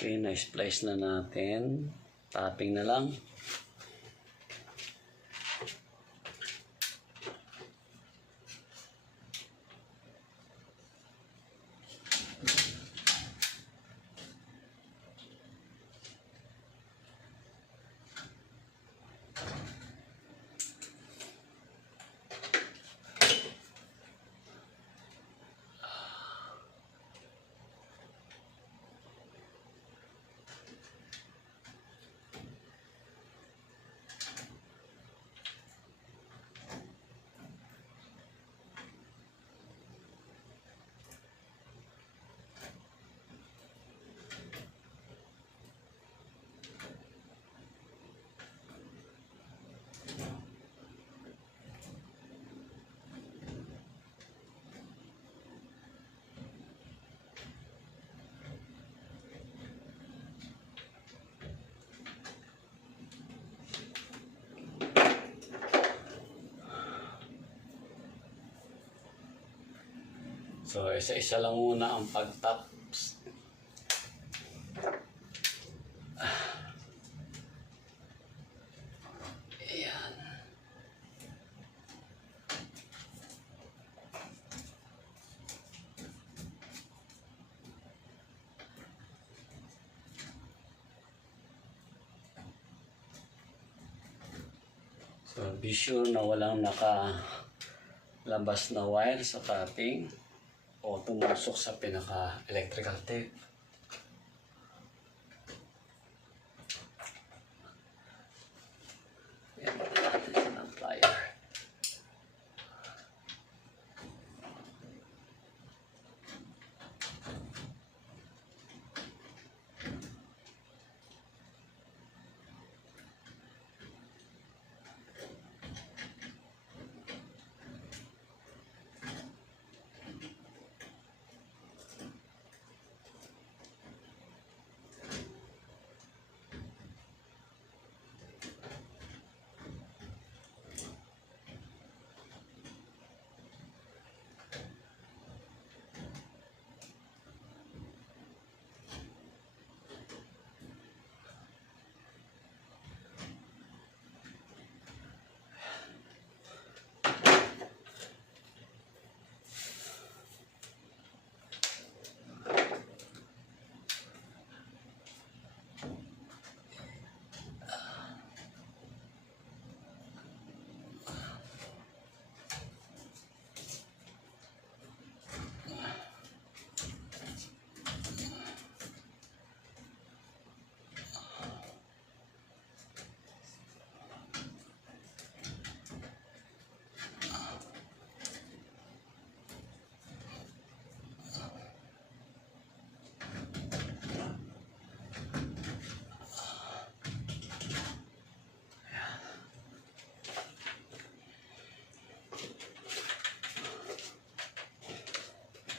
Okay, na-splice na natin. Tapping na lang. So, isa-isa lang muna ang pag-taps. Ayan. So, be sure na walang nakalabas na wire sa tapping o tumusok sa pinaka-electrical tape. Yan natin ang plier.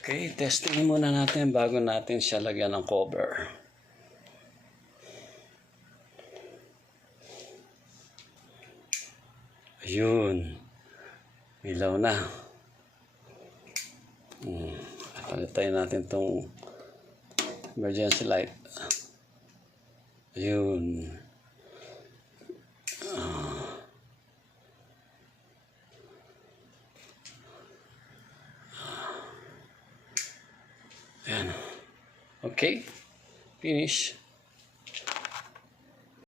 Okay, testing muna natin bago natin siya lagyan ng cover. Ayun. Ilaw na. Palitan natin tong emergency light. Ayun. Ayan. Okay. Finish.